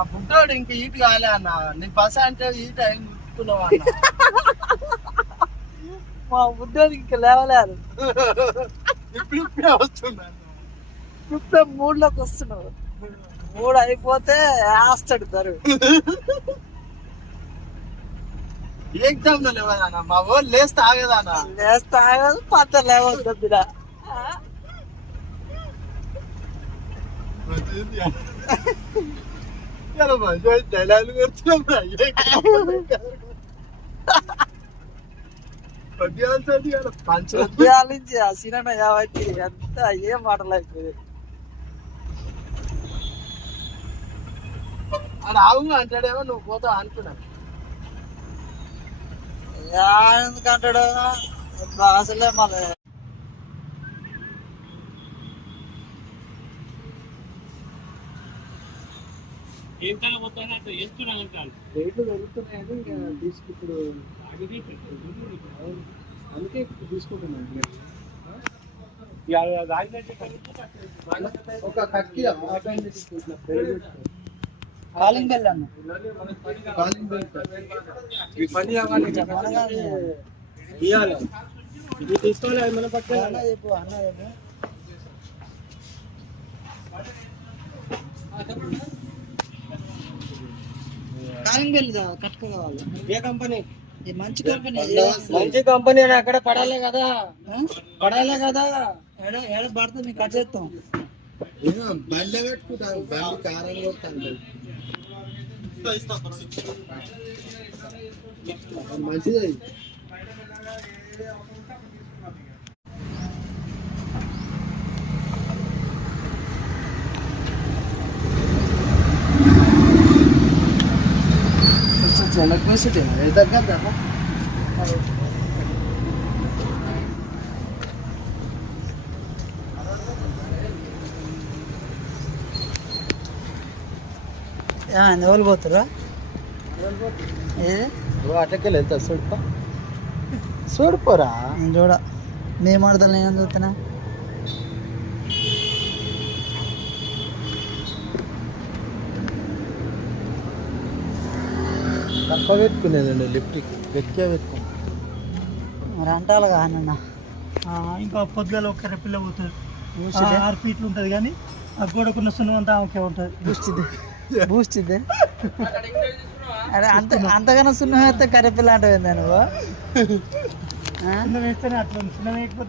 ఆ బుడ్డోడు ఇంకా ఈటు కాలే అన్న నీ బస అంటే ఈట ఏం గుర్తుకున్నావు అన్న. మా బుడ్డోడు ఇంకా లేవలేరు. ఇప్పుడే వస్తున్నాను. ఇప్పుడే 3లోకి వస్తున్నాడు. 3 అయిపోతే వేస్తాడు దరు. ఎగ్జామ్ లో లేవదన్న మా వాళ్ళు లేస్తే ఆగదన్న. లేస్తే ఆగదు పత్త లేవద్దు. డైలాగులు పెడుతున్నాం. ఉద్యోగాల నుంచి ఆ సినిమా కాబట్టి ఎంత ఏ మాటలు అయిపోయింది. అది ఆవు అంటాడేమో నువ్వు పోతావు అనుకున్నా. ఎందుకంటాడు అసలే మన రేట్లు పెరుగుతున్నాయని ఇప్పుడు అందుకే తీసుకుంటున్నాను. ఒక కక్కి కాలింగ్ బెల్ అన్న కాలింగ్ బెల్ పని అవ్వాలి ఇది తీసుకోవాలి. మన పక్కన అన్న చెప్పు కాలింగ్ బెల్ కట్క కావాలి. ఏ కంపెనీ? మంచి కంపెనీ. మంచి కంపెనీ అని అక్కడ పడాలే కదా. ఏడ పడితే మీకు కట్ చేస్తాం. బండి పెట్టుకుంటాను. బండి కారం కొట్టాను. మంచిది. ఎలక్ట్రిసిటీ దగ్గర ఎవరు పోతారా? అటకెళ్ళి వెళ్తా. చూడిపోరా చూడ మేము ఆడతాను. నేను చూస్తున్నా. తక్కువ పెట్టుకునేదండి. లిఫ్ట్కి వెక్కే పెట్టుకుని మరి అంటారు కానన్నా. ఇంకా పొద్దుగాల ఒక రెప్పిల్ల పోతుంది. 6 ఫీట్లు ఉంటుంది కానీ ఆ గోడకున్న సున్నం అంతా ఆమెకే ఉంటుంది. బూస్టిద్దే అరే అంతగానో సున్నం వేస్తే కరెపిల్ల అంటావు నువ్వు. సున్నం వేస్తేనే అట్లా సున్నం వేయకపోతే